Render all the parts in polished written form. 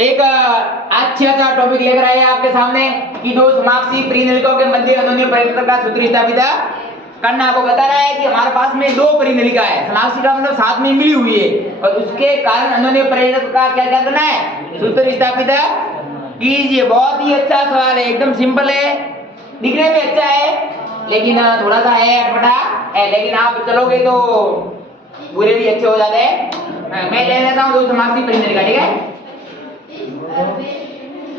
एक अच्छा सा टॉपिक लेकर आए हैं आपके सामने कि दो समाक्षी परिनलिकाओं के मध्य अनोन्य परिवर्तन का सूत्र स्थापित करना। आपको बता रहा है कि हमारे पास में दो परिनलिका है, समाक्षी का मतलब साथ में मिली हुई है, और उसके कारण अनोन्य परिवर्तन का क्या क्या करना है, सूत्र स्थापित कीजिए। बहुत ही अच्छा सवाल है, एकदम सिंपल है, दिखने में अच्छा है, लेकिन थोड़ा सा है अटपटा है, लेकिन आप चलोगे तो पूरे भी अच्छे हो जाते हैं। मैं ले लेता हूँ दो समाक्षी परिनलिका, ठीक है।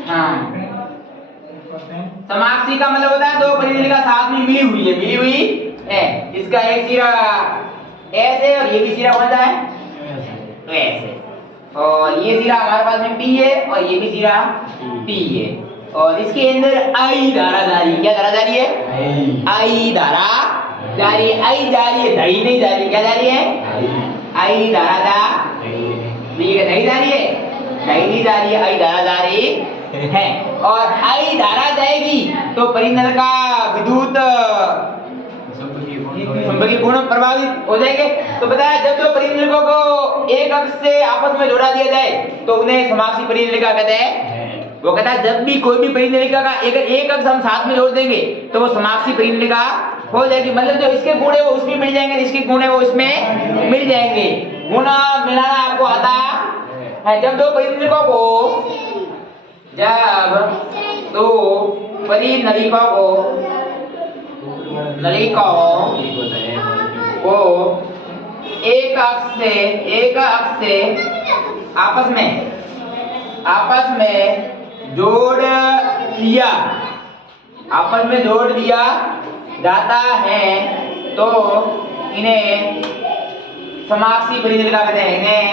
हाँ, समाक्षी का मतलब होता है दो परिनलिका साथ में मिली हुई है। इसका एक सिरा ऐसे और ये भी सिरा होता है ऐसे, और ये सिरा हमारे पास में P है और ये भी सिरा P है, और इसके अंदर I धारा जा रही है। क्या धारा जा रही है? I धारा जा रही है। I जा रही है, दही नहीं जा रही। क्या जा रही है? I धारा जा रही है, दही जा रही है, दही नहीं जा रही है, I धारा जा रही है। और I धारा जाएगी तो परिनल का विद्युत चुंबकीय गुण प्रभावित हो जाएंगे। तो बताया जब दो परिनलिकाओं को एक अक्ष से आपस में जोड़ा दिया जाए तो उन्हें समाक्षी परिनलिका कहते हैं। वो कहता है जब भी कोई भी परिनलिका का एक अक्ष हम साथ में जोड़ देंगे तो वो समाक्षी परिनलिका हो जाएगी। मतलब जो इसके गुण है वो उसमें मिल जाएंगे, इसके गुण है वो इसमें मिल जाएंगे। गुण मिलाना आपको आता है। जब दो परिनलिकाओं को एक अक्ष से आपस में जोड़ दिया जाता है तो इन्हें समाक्षीय परिनलिका कहते हैं। इन्हें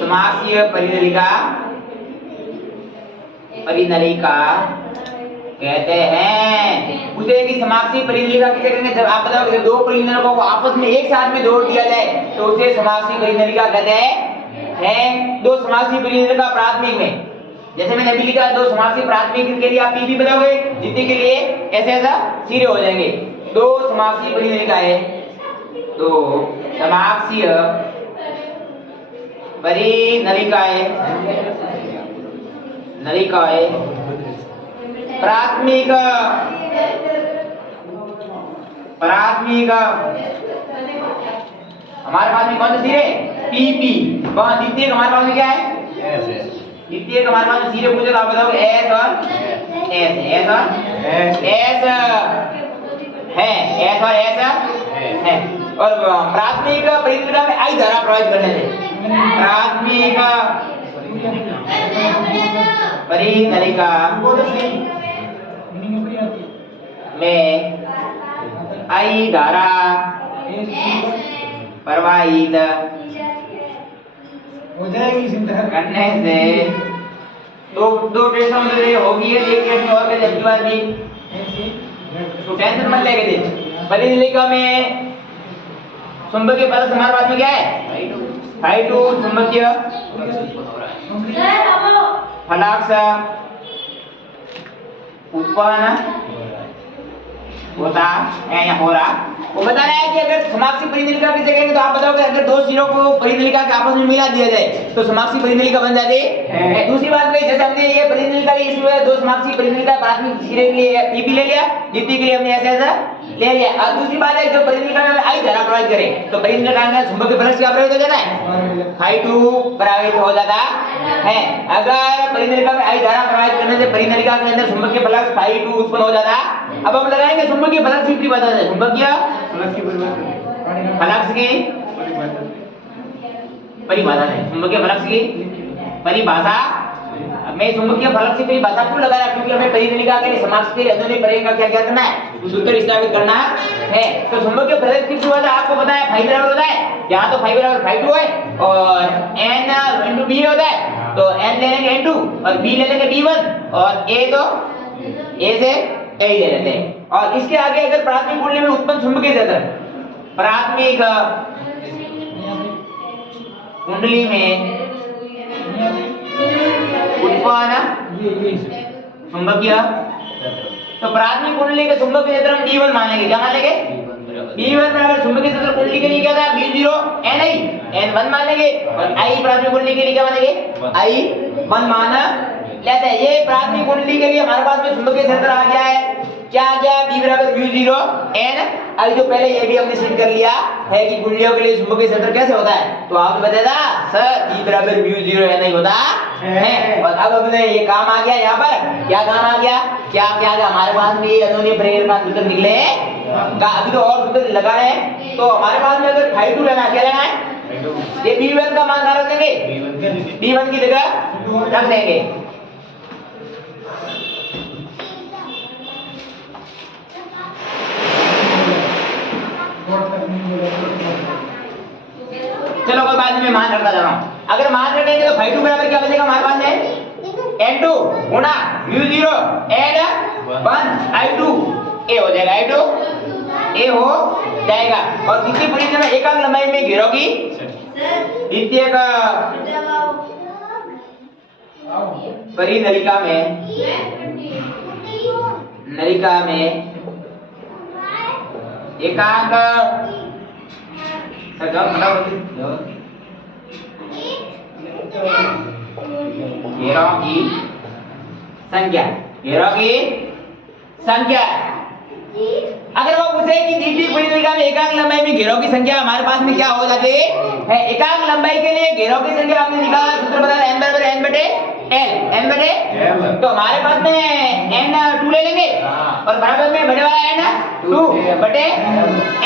समाक्षीय परिनलिका कहते हैं। पूछे कि समाक्षीय परिनलिका किसे कहते हैं? जब आप बताओ कि दो परिनलिकाओं को आपस में एक साथ में जोड़ दिया जाए तो उसे समाक्षीय परिनलिका कहते हैं। दो समाक्षीय परिनलिका प्राथमिक में, जैसे मैंने अभी लिखा, दो समाक्षीय प्राथमिक के लिए आप पी बताओगे, जितने के लिए ऐसे ऐसा सिरे हो जाएंगे। दो समाक्षीय परिनलिका है, दो समाक्षीय परिनलिकाएं प्राथमिक हमारे पास में कौन से सिरे? पीपी। द्वितीयक हमारे पास में क्या है? द्वितीयक हमारे पास में सिरे पूछे तो आप बताओगे एस और एस। एस और एस है, एस और एस है। और प्राथमिक परिनलिका में आई धारा प्रवाहित करने से प्राथमिक परिनलिका में आई धारा प्रवाहित करने से दो टेस्ट होगी है, एक टेस्ट और के जब बार भी तो टेंशन मत लेके दे। परिनलिका में चुंबकीय पदार्थ हमारे पास में क्या है? Phi2 चुंबकीय फलाक्स उत्पन्न होता है या हो रहा। वो बता रहा है कि अगर समाक्षीय परिनलिका किसे कहेंगे तो आप बताओगे अगर दो सिरों को परिनलिका के आपस में मिला दिया जाए तो समाक्षीय परिनलिका बन जाती है। दूसरी बात में जैसे हमने ये परिनलिका ली, इसमें दो समाक्षीय परिनलिका प्राथमिक सिरे के लिए पीपी ले लिया, द्वितीय के लिए हमने ऐसा ऐसा ले लिया। और दूसरी बात है जो परिनलिका में आई धारा प्रवाहित करें तो परिनलिका में चुंबकीय फ्लक्स क्या प्रवाहित हो जाता है? Phi2 प्रवाहित हो जाता है। अगर परिनलिका में आई धारा प्रवाहित करने से परिनलिका के अंदर चुंबकीय फ्लक्स Phi2 उत्पन्न हो जाता है। अब हम लगाएंगे चुंबकीय फ्लक्स की परिभाषा। चुंबकीय फ्लक्स की परिभाषा है, चुंबकीय फ्लक्स की परिभाषा। मैं चुंबकीय फ्लक्स की परिभाषा क्यों लगा रहा? क्योंकि हमें परिनलिका के समाक्षीय अनोन्य परिनलिका क्या क्या करना है? सूत्र स्थापित करना है। तो चुंबकीय फ्लक्स की परिभाषा आपको पता है, फाई बराबर होता है, यहाँ तो फाई बराबर Phi2 है और n into b होता है, तो n ले लेंगे n2 और b ले लेंगे b1 और a तो a से a ही ले लेते हैं। और इसके आगे अगर प्राथमिक कुंडली में उत्पन्न चुंबकीय क्षेत्र, प्राथमिक कुंडली में उत्पन्न चुंबकीय, तो प्राथमिक कुंडली के चुंबकीय क्षेत्र हम B1 मानेंगे। क्या मानेंगे? B1 बराबर चुंबकीय क्षेत्र कुंडली के लिए क्या था? B0 NI n1 मान लेंगे और I प्राथमिक कुंडली के लिए क्या मानेंगे I1 मान लेते हैं। ये प्राथमिक कुंडली के लिए हमारे पास में चुंबकीय क्षेत्र आ गया है। क्या आ गया B बराबर म्यू 0 n। अब जो पहले ये भी हमने सिद्ध कर लिया है कि कुंडलियों के लिए चुंबकीय क्षेत्र कैसे होता है, तो आपने बताया सर B बराबर म्यू 0 n ही होता है। और अब हमने ये काम आ गया, यहाँ पर क्या काम आ गया, क्या क्या आ गया हमारे पास में ये अनोनीय प्रेरक का सूत्र निकले का। अभी तो और सूत्र लगा रहे हैं, तो हमारे पास में अगर phi 2 लेना है, क्या लेना है, ये B1 का मान रख देंगे, B1 की जगह रख देंगे। चलो कोई बात नहीं, मैं मान रखता जा रहा हूं। अगर मान रखेंगे तो phi 2 बराबर क्या बचेगा हमारे पास में n2 गुणा म्यू 0 n1 I2 a हो जाएगा, I2 a हो जाएगा। और द्वितीय परिधि में एकांक लंबाई में घेरों की द्वितीय का परिनलिका में एकांक घेरों की संख्या। अगर वो पूछे कि द्वितीय परिनलिका में एकांक लंबाई में घेरों की संख्या हमारे पास में क्या हो जाती है, एकांक लंबाई के लिए घेरों की संख्या आपने निकाला, सूत्र बताया n बराबर n बटे l। तो हमारे पास में n2 ले लेंगे और बराबर में बड़े वाला n2 बटे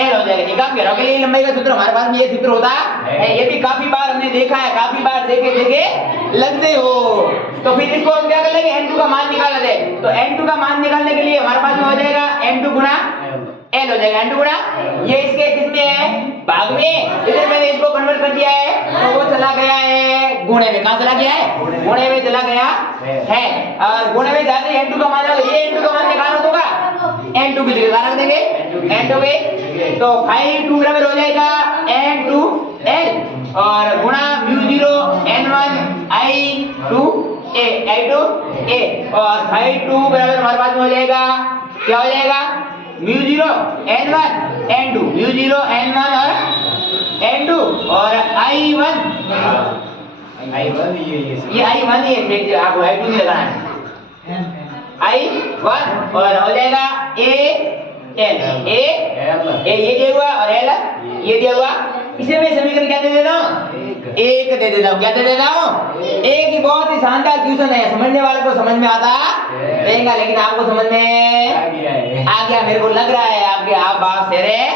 l हो जाएगा। एकांक घेरों के लिए लंबाई का सूत्र हमारे पास में ये सूत्र होता है। ये भी काफी बार हमने देखा है, काफी बार देखे लगते हो। तो फिर इसको हम क्या कर लेंगे, n2 का मान निकाल लेते हैं। तो n2 का मान निकालने के लिए हमारे पास में हो जाएगा n2 गुणा l हो जाएगा, n2 गुणा ये इसके किसमें है, भाग में। इधर मैंने इसको कन्वर्ट कर दिया है, तो वो चला गया है गुणे में। कहां चला गया है, गुणे में चला गया है। और गुणे में जाते ही n2 का मान आएगा, ये n2 का मान निकाल दूंगा, n2 की जगह रख देंगे n2 पे। तो phi 2 बराबर हो जाएगा n2 l और गुणा म्यू 0 n1 I2 a और phi 2 बराबर हमारे पास में हो जाएगा, क्या हो जाएगा, mu 0 n1 n2, mu 0 n1 और n2 और I1 ये I1 ही है, आपको I2 नहीं लगाना है, I1 और हो जाएगा a ये दिया हुआ और l ये दिया हुआ। इसे मैं समीकरण क्या दे देता हूँ, एक दे देता हूँ। क्या दे देता हूँ, एक ही बहुत ही शानदार क्वेश्चन है, समझने वाले को समझ में आता रहेगा, लेकिन आपको समझ में आ गया मेरे को लग रहा है, आपके आप बात से रे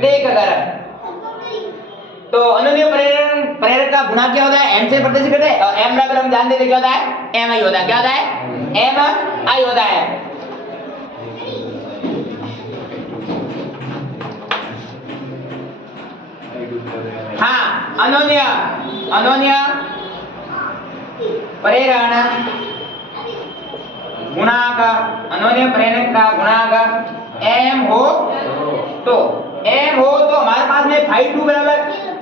देख अगर। तो अनोनीय प्रेरक का गुणा क्या होता है, m से प्रदर्शित करते हैं, और m बराबर हम जानते थे क्या होता है, mi होता है। क्या होता है, mi होता है। हाँ, अनोनीय प्रेरण गुणांक, अनोनीय प्रेरक का गुणांक m हो तो हमारे पास में phi 2 बराबर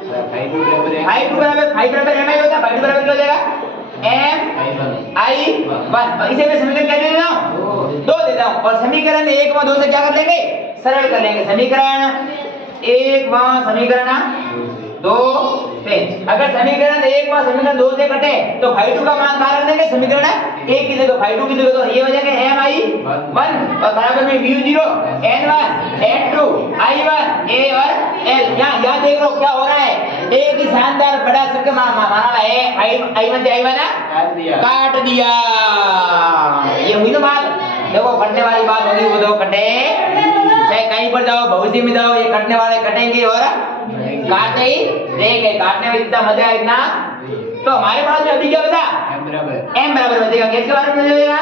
mi होता है, phi 2 बराबर क्या हो जाएगा, mi1। और इसे मैं समीकरण क्या दे देता हूँ, 2 देता हूँ। और समीकरण 1 व 2 से क्या कर लेंगे, सरल कर लेंगे। समीकरण 1 व समीकरण 2 से, अगर समीकरण 1 व समीकरण 2 से कटे तो phi 2 का मान कहां रख देंगे, समीकरण 1 की जगह phi 2 की जगह, तो ये हो जाएगा mi1 और बराबर में mu 0 n1 n2 I1 a और l। यहाँ देख लो क्या हो रहा है, एक ही शानदार बड़ा सर्कल माना है, I1 से I1 काट दिया। ये हुई ना बात, देखो कटने वाली बात होगी, वो तो कटे, चाहे कहीं पर जाओ, भविष्य में जाओ, ये कटने वाले कटेंगे और काटते ही रहेंगे। काटने में इतना मजा है इतना। तो हमारे पास में अभी क्या बचा, m बराबर बचेगा, किसके बारे में बचेगा,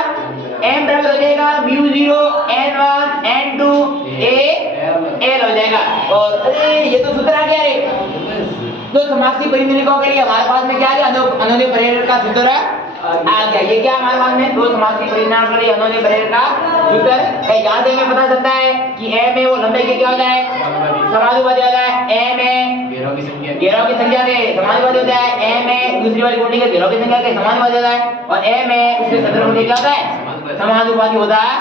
m बराबर हो जाएगा mu 0 n1 n2 a l हो जाएगा। और अरे ये तो सूत्र आ गया रे, तो समाक्षी परिनिलिकाओं के लिए हमारे पास में क्या आ गया, अनोनीय प्रेरक का सूत्र आ गया। ये क्या हमारे पास में, दो समाक्षी परिणाम के लिए अनोनीय प्रेरक का सूत्र है। यहाँ से हमें पता चलता है कि m है वो लंबाई के क्या होता है, समानुपाती होता है। m है घेरों की संख्या के समानुपाती होता है, m है दूसरी वाली कुंडली के घेरों की संख्या के समानुपाती होता है, और m है उसके सदर कुंडली क्या होता है, समानुपाती होता है।